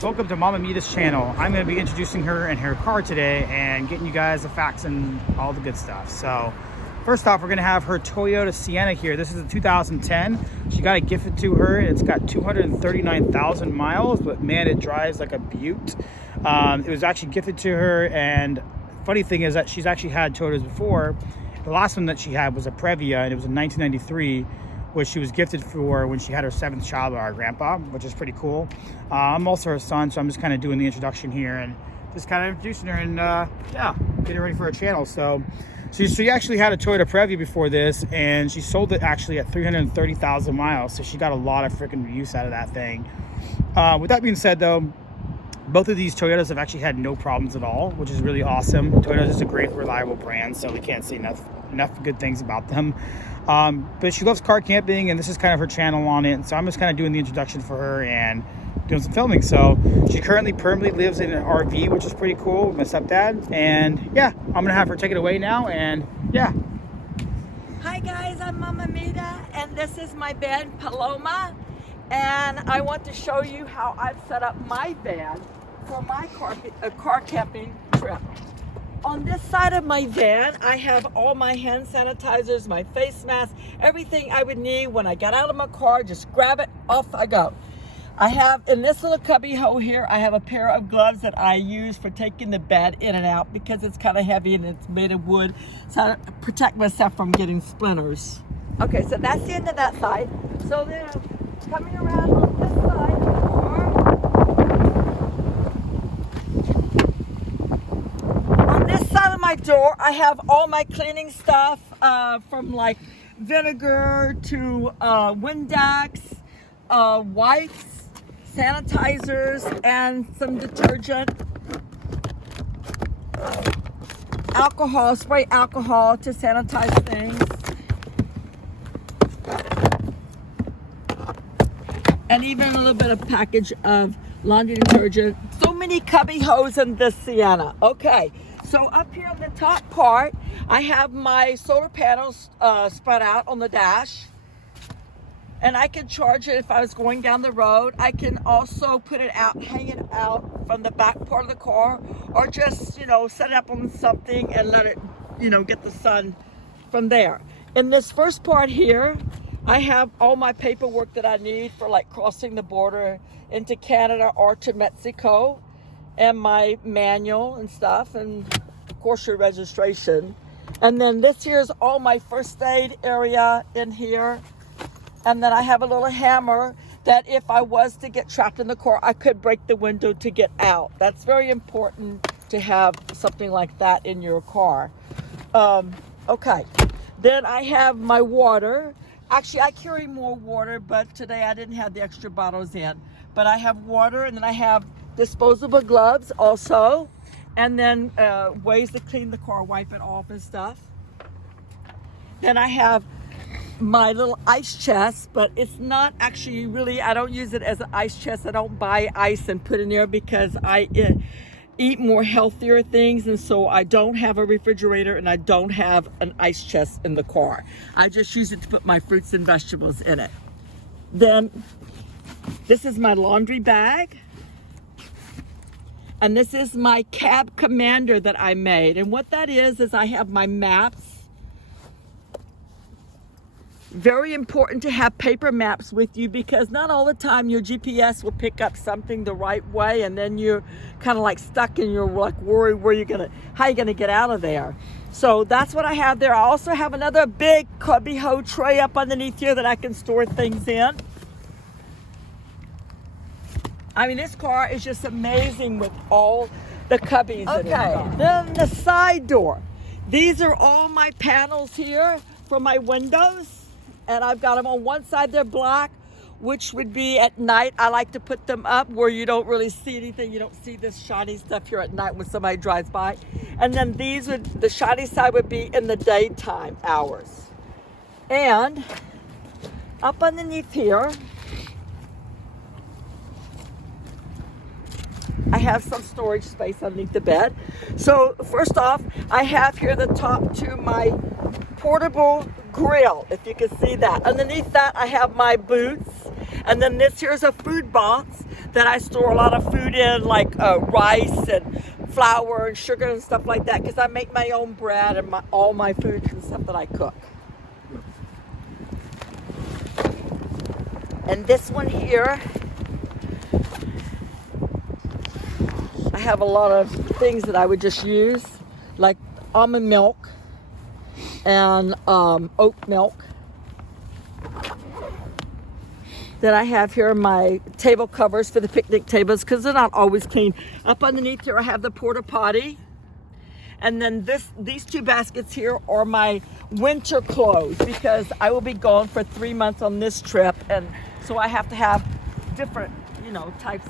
guys, welcome to Mama Mita's channel. I'm going to be introducing her and her car today and getting you guys the facts and all the good stuff. So first off, we're going to have her Toyota Sienna here. This is a 2010. She got it gifted to her. It's got 239,000 miles, but man, it drives like a beaut. It was actually gifted to her, and funny thing is that she's actually had Toyotas before. The last one that she had was a Previa, and it was in 1993, which she was gifted for when she had her 7th child by our grandpa, which is pretty cool. I'm also her son, so I'm just kind of doing the introduction here and just kind of introducing her and yeah, getting ready for her channel. So she actually had a Toyota Previa before this, and she sold it actually at 330,000 miles. So she got a lot of freaking use out of that thing. With that being said though, both of these Toyotas have actually had no problems at all, which is really awesome. Toyota is a great, reliable brand, so we can't say enough good things about them. But she loves car camping, and this is kind of her channel on it. So I'm just kind of doing the introduction for her and doing some filming. So she currently permanently lives in an RV, which is pretty cool with my stepdad. And yeah, I'm gonna have her take it away now. And yeah. Hi guys, I'm Mama Mita, and this is my van Paloma. And I want to show you how I've set up my van for my car camping trip. On this side of my van, I have all my hand sanitizers, my face mask, everything I would need when I get out of my car. Just grab it, off I go. I have, in this little cubby hole here, I have a pair of gloves that I use for taking the bed in and out because it's kind of heavy and it's made of wood, so I protect myself from getting splinters. Okay, so that's the end of that side. So then coming around on this side of the car, on this side of my door, I have all my cleaning stuff from like vinegar to Windex, wipes, sanitizers, and some detergent, alcohol, spray alcohol to sanitize things, and even a little bit of package of laundry detergent. So many cubby holes in this Sienna. Okay, so up here on the top part, I have my solar panels spread out on the dash, and I can charge it if I was going down the road. I can also put it out, hang it out from the back part of the car, or just, you know, set it up on something and let it, you know, get the sun from there. In this first part here, I have all my paperwork that I need for like crossing the border into Canada or to Mexico, and my manual and stuff, and of course your registration. And then this here is all my first aid area in here. And then I have a little hammer that if I was to get trapped in the car, I could break the window to get out. That's very important to have something like that in your car. Okay, then I have my water. Actually, I carry more water, but today I didn't have the extra bottles in. But I have water, and then I have disposable gloves also. And then ways to clean the car, wipe it off and stuff. Then I have my little ice chest, but it's not actually really, I don't use it as an ice chest. I don't buy ice and put in there because I eat more healthier things, and so I don't have a refrigerator and I don't have an ice chest in the car. I just use it to put my fruits and vegetables in it. Then this is my laundry bag, and this is my cab commander that I made. And what that is I have my maps. Very important to have paper maps with you, because not all the time your GPS will pick up something the right way, and then you're kind of like stuck and you're like worried how you're gonna get out of there. So that's what I have there. I also have another big cubby hole tray up underneath here that I can store things in. I mean, this car is just amazing with all the cubbies. Okay, then the side door. These are all my panels here for my windows. And I've got them on one side, they're black, which would be at night. I like to put them up where you don't really see anything. You don't see this shiny stuff here at night when somebody drives by. And then the shiny side would be in the daytime hours. And up underneath here, I have some storage space underneath the bed. So first off, I have here the top to my portable grill, if you can see that. Underneath that, I have my boots. And then this here's a food box that I store a lot of food in, like rice and flour and sugar and stuff like that, because I make my own bread and all my foods and stuff that I cook. And this one here, I have a lot of things that I would just use, like almond milk and oat milk. Then I have here my table covers for the picnic tables because they're not always clean. Up underneath here I have the porta potty. And then these two baskets here are my winter clothes because I will be gone for 3 months on this trip, and so I have to have different, types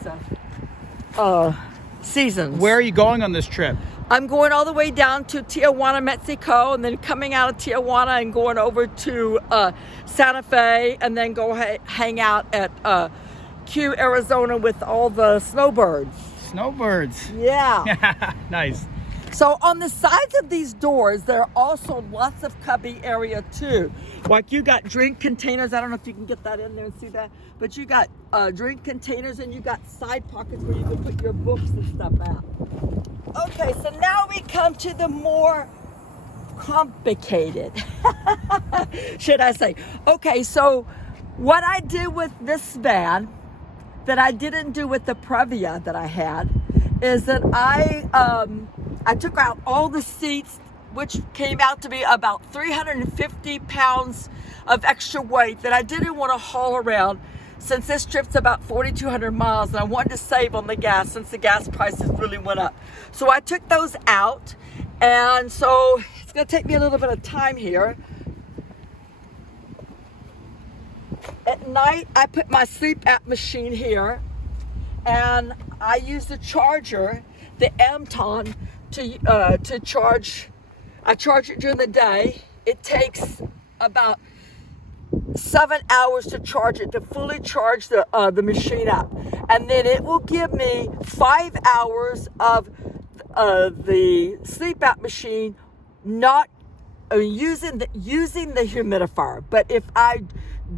of seasons. Where are you going on this trip? I'm going all the way down to Tijuana, Mexico, and then coming out of Tijuana and going over to Santa Fe, and then go hang out at Q, Arizona with all the snowbirds. Snowbirds. Yeah. Nice. So on the sides of these doors, there are also lots of cubby area too. Like you got drink containers. I don't know if you can get that in there and see that, but you got drink containers, and you got side pockets where you can put your books and stuff out. Okay, so now we come to the more complicated, should I say. Okay, so what I did with this van that I didn't do with the Previa that I had is that I took out all the seats, which came out to be about 350 pounds of extra weight that I didn't want to haul around, since this trip's about 4,200 miles, and I wanted to save on the gas since the gas prices really went up. So I took those out, and so it's going to take me a little bit of time here. At night, I put my sleep app machine here, and I use the charger, the Amton, to charge. I charge it during the day. It takes about 7 hours to charge it, to fully charge the machine up, and then it will give me 5 hours of the sleep app machine not using the humidifier. But if I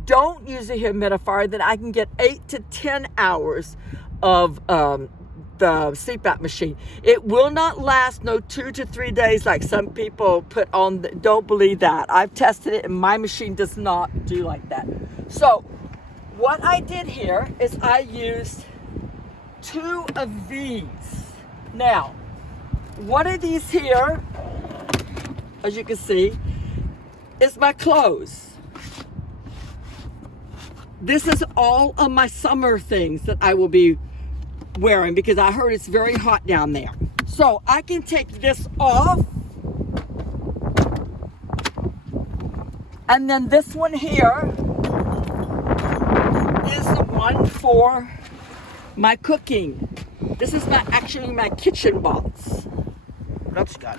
don't use a humidifier, then I can get 8 to 10 hours of the CPAP machine. It will not last 2 to 3 days like some people put on. Don't believe that. I've tested it and my machine does not do like that. So what I did here is I used 2 of these. Now, one of these here, as you can see, is my clothes. This is all of my summer things that I will be wearing because I heard it's very hot down there. So I can take this off. And then this one here is the one for my cooking. This is actually my kitchen box. What else you got?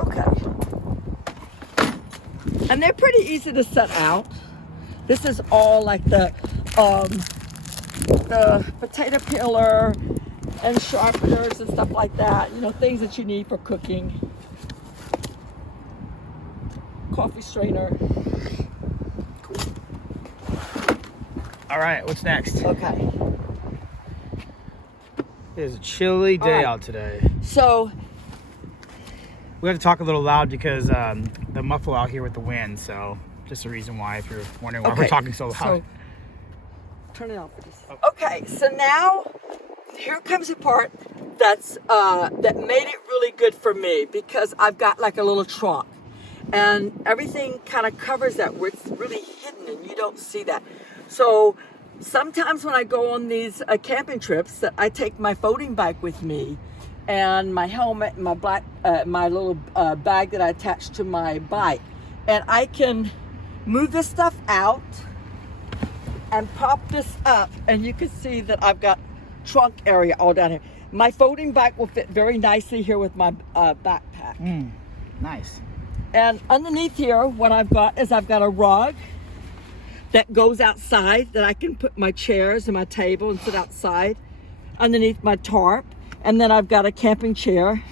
Okay. And they're pretty easy to set out. This is all like the potato peeler and sharpeners and stuff like that. You know, things that you need for cooking. Coffee strainer. Cool. All right, what's next? Okay. It is a chilly day out today. So we have to talk a little loud because the muffle out here with the wind. So just a reason why, if you're wondering why we're talking so loud. So, turn it off. Okay, so now here comes the part that's that made it really good for me, because I've got like a little trunk and everything kind of covers that where it's really hidden and you don't see that. So sometimes when I go on these camping trips, that I take my folding bike with me and my helmet and my little bag that I attach to my bike, and I can move this stuff out and pop this up, and you can see that I've got trunk area all down here. My folding bike will fit very nicely here with my backpack. Nice. And underneath here, what I've got is I've got a rug that goes outside that I can put my chairs and my table and sit outside underneath my tarp. And then I've got a camping chair,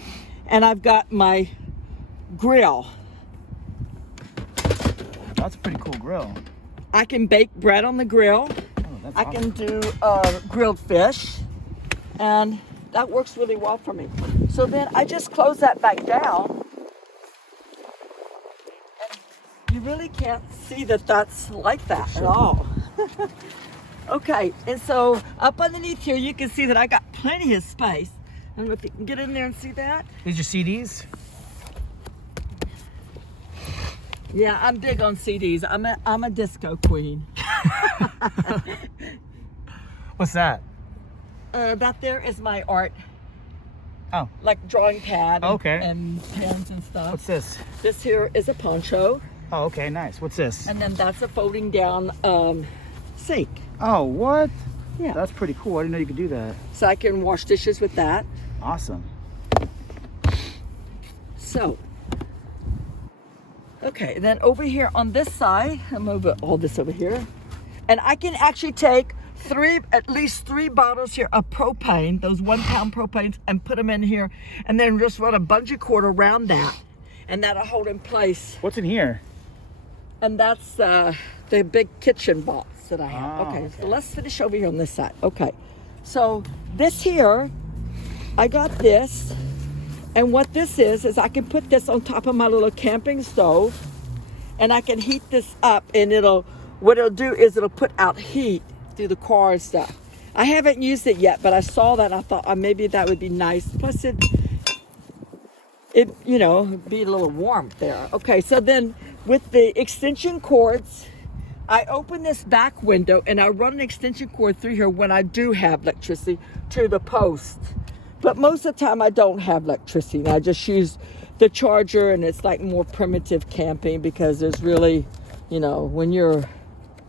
and I've got my grill That's a pretty cool grill. I can bake bread on the grill. Oh, that's I awesome. can do grilled fish, and that works really well for me. So then I just close that back down, and you really can't see that that's like that at all. Okay, and so up underneath here, you can see that I got plenty of space. I don't know if you can get in there and see that. These are CDs? Yeah, I'm big on CDs. I'm a disco queen. What's that? That there is my art, Oh, like drawing pad Okay. and pens and stuff. what's this? This here is a poncho, Oh, okay, nice. What's this? and then that's a folding down sink. Oh, what? Yeah. That's pretty cool. I didn't know you could do that. So I can wash dishes with that. Awesome. So, okay, then over here on this side, I'm over all this over here, and I can actually take at least three bottles here of propane, those 1 pound propanes, and put them in here, and then just run a bungee cord around that, and that'll hold in place. What's in here? And that's the big kitchen box that I have. Oh, Okay, okay. so let's finish over here on this side. Okay, so this here, I got this, and what this is I can put this on top of my little camping stove, and I can heat this up, and what it'll do is it'll put out heat through the car and stuff. I haven't used it yet, but I saw that and I thought maybe that would be nice. Plus it you know, be a little warm there. Okay, so then with the extension cords, I open this back window and I run an extension cord through here when I do have electricity to the post. But most of the time I don't have electricity, and I just use the charger, and it's like more primitive camping because there's really, you know, when you're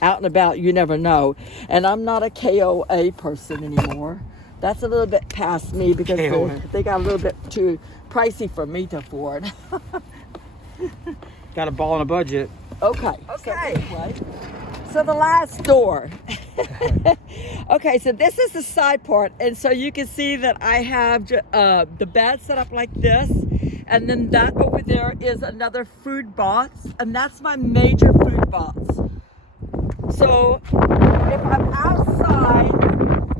out and about, you never know. And I'm not a KOA person anymore. That's a little bit past me because they got a little bit too pricey for me to afford. Got a ball on a budget. Okay. So anyway, so the last door. Okay, so this is the side part, and so you can see that I have the bed set up like this, and then that over there is another food box, and that's my major food box. So if I'm outside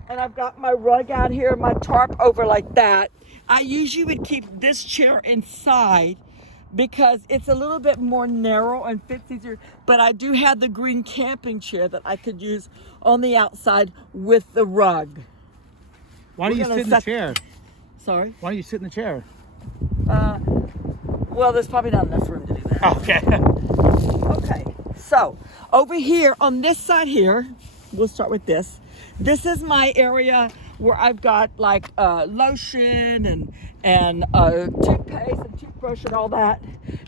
and I've got my rug out here, my tarp over like that, I usually would keep this chair inside because it's a little bit more narrow and fits easier. But I do have the green camping chair that I could use on the outside with the rug. Why don't you sit in the chair? Sorry? Why don't you sit in the chair? Well, there's probably not enough room to do that. Okay. Okay, so over here on this side here, we'll start with this. This is my area where I've got like lotion and toothpaste and toothbrush and all that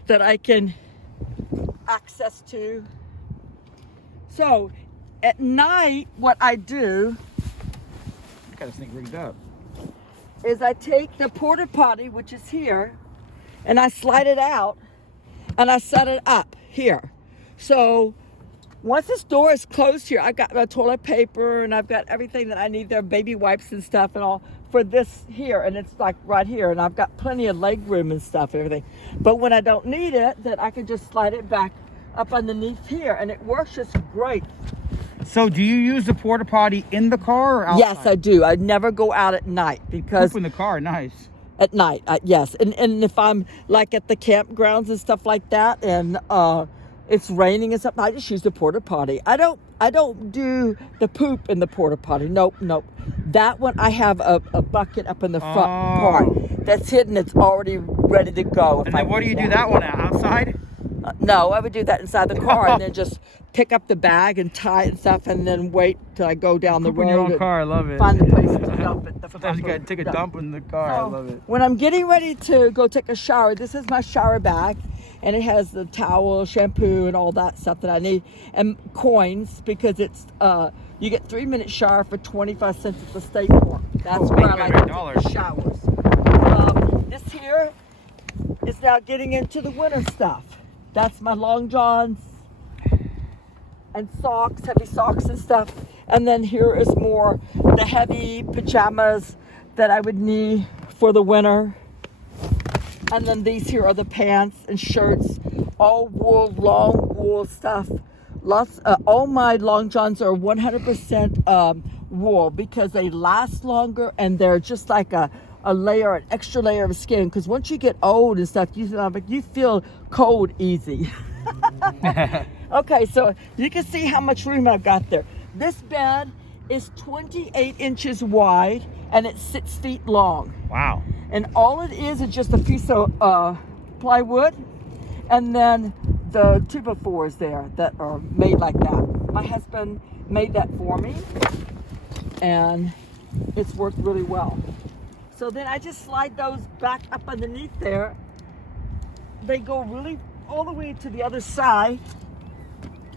I can access to. So at night, what I do I got this thing rigged up. is I take the porta potty, which is here, and I slide it out and I set it up here. So once this door is closed here, I've got my toilet paper and I've got everything that I need there, baby wipes and stuff and all for this here, and it's like right here, and I've got plenty of leg room and stuff and everything. But when I don't need it, then I can just slide it back up underneath here, and it works just great. So do you use the porta potty in the car or outside? Yes, I do. I never go out at night because Poop in the car, nice. at night, yes. And if I'm like at the campgrounds and stuff like that, and it's raining and stuff, I just use the porta potty. I don't do the poop in the porta potty. Nope. That one I have a bucket up in the front part that's hidden. It's already ready to go. And then where do you do that one at? Outside? No, I would do that inside the car and then just pick up the bag and tie it and stuff, and then wait till I go down the Poop road. in your own and car, I love it. Find the place to dump it. Sometimes you gotta take a dump in the car, I love it. When I'm getting ready to go take a shower, this is my shower bag, and it has the towel, shampoo, and all that stuff that I need, and coins, because it's you get 3-minute shower for 25 cents at the State Park. That's where I like to take showers. This here is now getting into the winter stuff. That's my long johns and socks, heavy socks and stuff. And then here is more the heavy pajamas that I would need for the winter. And then these here are the pants and shirts, all wool, long wool stuff. Lots. All my long johns are 100% wool because they last longer and they're just like an extra layer of skin. Because once you get old and stuff, you feel cold easy. Okay, so you can see how much room I've got there. This bed is 28 inches wide and it's 6 feet long. Wow. And all it is just a piece of plywood and then the 2x4s there that are made like that. My husband made that for me and it's worked really well. So then I just slide those back up underneath there. They go really all the way to the other side.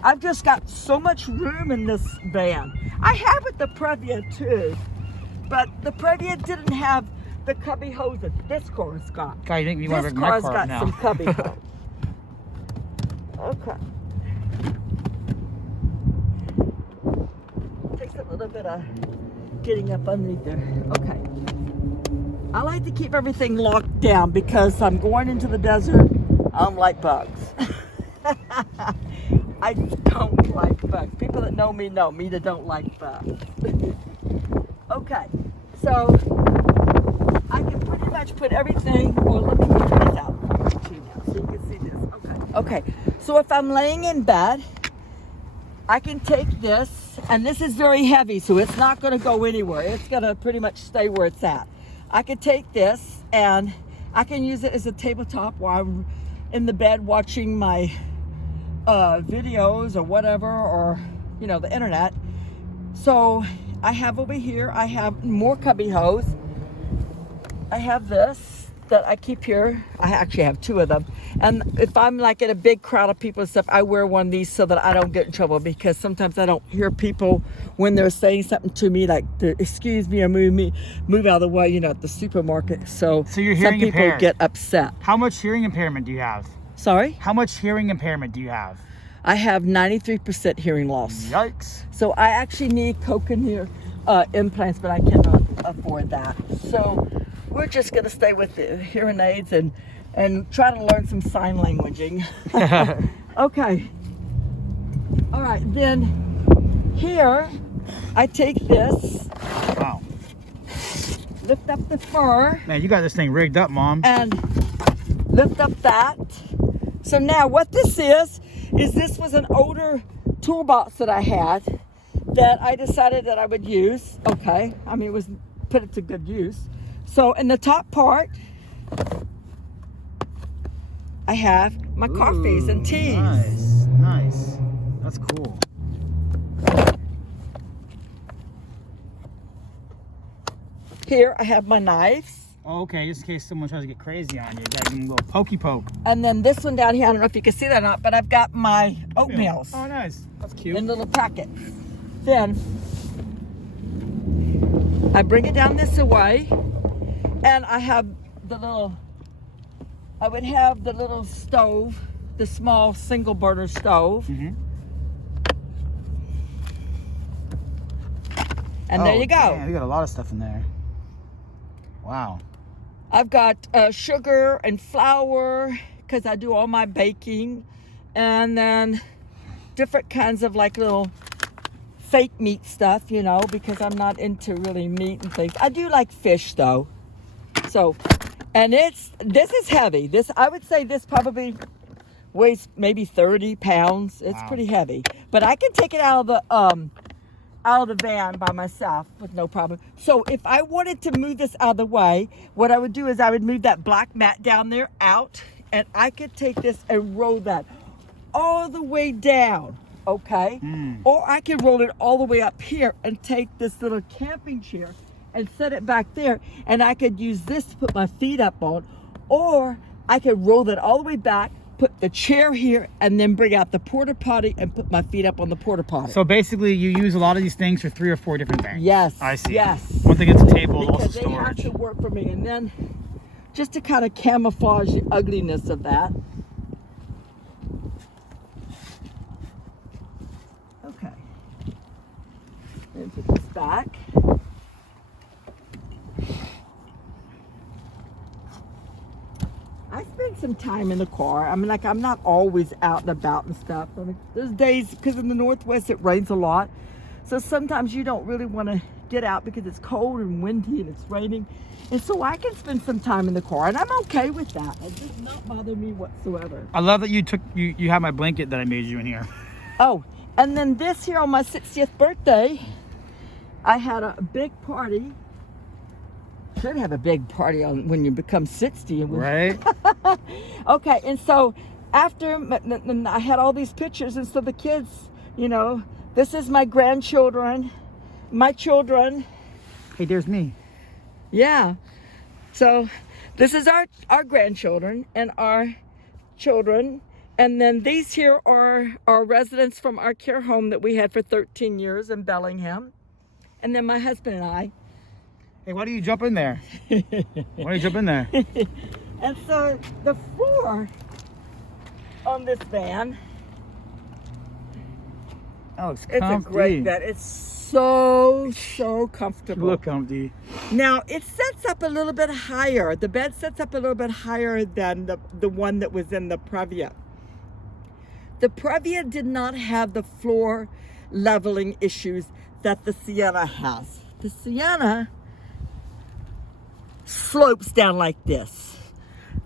I've just got so much room in this van. I have it the Previa too, but the Previa didn't have the cubby hose that this car's got. God, you think you want to This bring my car's car got now? some cubby hose. Okay. Takes a little bit of getting up underneath there. Okay. I like to keep everything locked down because I'm going into the desert. I don't like bugs. I don't like bugs. People that know me that don't like bugs. Okay, so I can pretty much put everything, well, let me put this out for you now so you can see this. Okay, so if I'm laying in bed, I can take this, and this is very heavy, so it's not going to go anywhere. It's going to pretty much stay where it's at. I can take this, and I can use it as a tabletop while I'm in the bed watching my videos or whatever, or the internet. So I have over here, I have more cubby hose. I have this that I keep here. I actually have 2 of them. And if I'm like in a big crowd of people and stuff, I wear one of these so that I don't get in trouble, because sometimes I don't hear people when they're saying something to me like, excuse me or move out of the way, at the supermarket. So you're hearing some people impaired. get upset. How much hearing impairment do you have? Sorry? How much hearing impairment do you have? I have 93% hearing loss. Yikes. So I actually need cochlear implants, but I cannot afford that. So we're just going to stay with the hearing aids and try to learn some sign languaging. Okay. All right, then here I take this. Wow. Lift up the fur. Man, you got this thing rigged up, Mom. And lift up that. So now what this is this was an older toolbox that I had that I decided that I would use. Okay, I mean, put it to good use. So in the top part, I have my coffees and teas. Nice. That's cool. Here I have my knives. Oh, okay, just in case someone tries to get crazy on you. You gotta give them a little pokey poke. And then this one down here, I don't know if you can see that or not, but I've got my oatmeals. Oh, nice. That's cute. In little packets. Then I bring it down this way, and I have I would have the little stove, the small single burner stove. Mm-hmm. And there you go. Man, we got a lot of stuff in there. Wow. I've got sugar and flour because I do all my baking, and then different kinds of like little fake meat stuff, because I'm not into really meat and things. I do like fish though. So, and this is heavy. I would say this probably weighs maybe 30 pounds. It's Wow. pretty heavy, but I can take it out of the van by myself with no problem. So if I wanted to move this out of the way, what I would do is I would move that black mat down there out, and I could take this and roll that all the way down, okay? Or I could roll it all the way up here and take this little camping chair and set it back there, and I could use this to put my feet up on, or I could roll that all the way back, put the chair here, and then bring out the porta potty and put my feet up on the porta potty. So basically, you use a lot of these things for 3 or 4 different things. Yes. I see. Yes. One thing at the table, Because also they have storage. to work for me. And then just to kind of camouflage the ugliness of that. Okay. And put this back. I spent some time in the car. I mean, like, I'm not always out and about and stuff. I mean, there's days, because in the Northwest it rains a lot, so sometimes you don't really want to get out because it's cold and windy and it's raining, and so I can spend some time in the car, and I'm okay with that. It does not bother me whatsoever. I love that you have my blanket that I made you in here. Oh, and then this here on my 60th birthday, I had a big party. Should have a big party on when you become 60. Right. Okay, and so after I had all these pictures, and so the kids, you know, this is my grandchildren, my children. Hey, there's me. Yeah. So this is our grandchildren and our children. And then these here are our residents from our care home that we had for 13 years in Bellingham. And then my husband and I. Hey, why do you jump in there? Why do you jump in there? And so the floor on this van, Oh, it's it's comfy. a great bed. It's so comfortable. Look comfy. Now it sets up a little bit higher. The bed sets up a little bit higher than the one that was in the Previa. The Previa did not have the floor leveling issues that the Sienna has. The Sienna slopes down like this.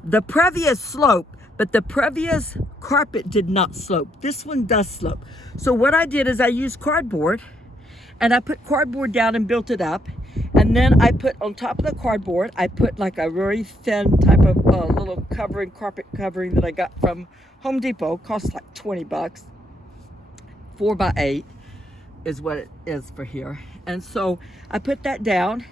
The Previa slope, but the Previa's carpet did not slope. This one does slope. So what I did is I used cardboard, and I put cardboard down and built it up. And then I put on top of the cardboard, I put like a very thin type of little covering, carpet covering that I got from Home Depot. Cost like 20 bucks. 4x8 is what it is for here. And so I put that down,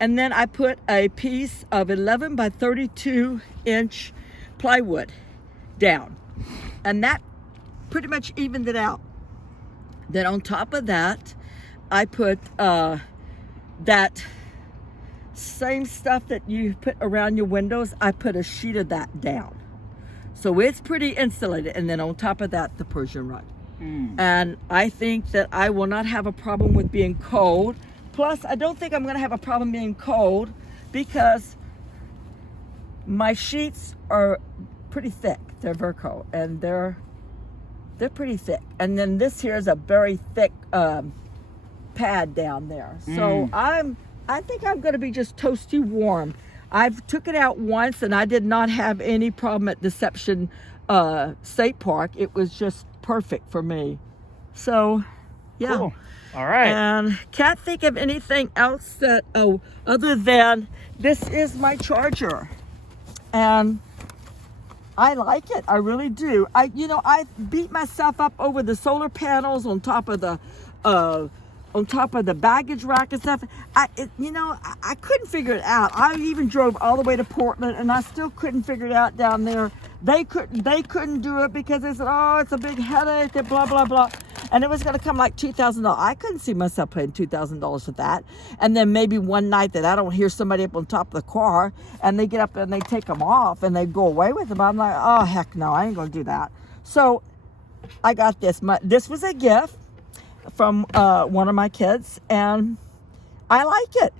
and then I put a piece of 11 by 32 inch plywood down, and that pretty much evened it out. Then on top of that, I put that same stuff that you put around your windows. I put a sheet of that down, so it's pretty insulated. And then on top of that, the Persian rug. And I think that I will not have a problem with being cold. Plus, I don't think I'm going to have a problem being cold because my sheets are pretty thick. They're Verco, and they're pretty thick. And then this here is a very thick pad down there. So I think I'm going to be just toasty warm. I've took it out once, and I did not have any problem at Deception State Park. It was just perfect for me. So, yeah. Cool. All right. And can't think of anything else that, other than this is my charger. And I like it. I really do. I beat myself up over the solar panels on top of the baggage rack and stuff. I couldn't figure it out. I even drove all the way to Portland, and I still couldn't figure it out down there. They couldn't do it because they said, oh, it's a big headache and blah, blah, blah. And it was going to come like $2,000. I couldn't see myself paying $2,000 for that. And then maybe one night that I don't hear somebody up on top of the car, and they get up and they take them off and they go away with them. I'm like, oh, heck no, I ain't going to do that. So I got this. This was a gift from one of my kids, and I like it.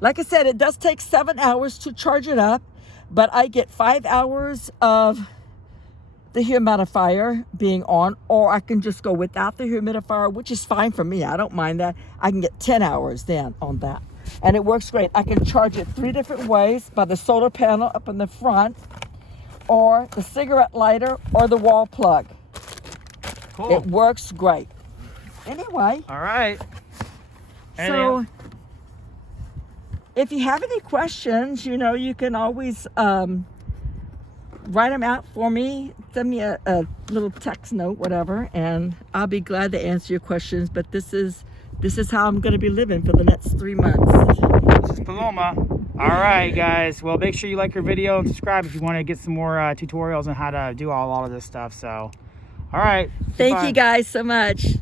Like I said, it does take 7 hours to charge it up, but I get 5 hours of the humidifier being on, or I can just go without the humidifier, which is fine for me. I don't mind that. I can get 10 hours then on that, and it works great. I can charge it 3 different ways: by the solar panel up in the front, or the cigarette lighter, or the wall plug. Cool. It works great. Anyway. All right. So if you have any questions, you can always write them out for me. Send me a little text note, whatever, and I'll be glad to answer your questions. But this is how I'm going to be living for the next 3 months. This is Paloma. All right, guys. Well, make sure you like our video and subscribe if you want to get some more tutorials on how to do all of this stuff. So, all right. Thank you guys so much.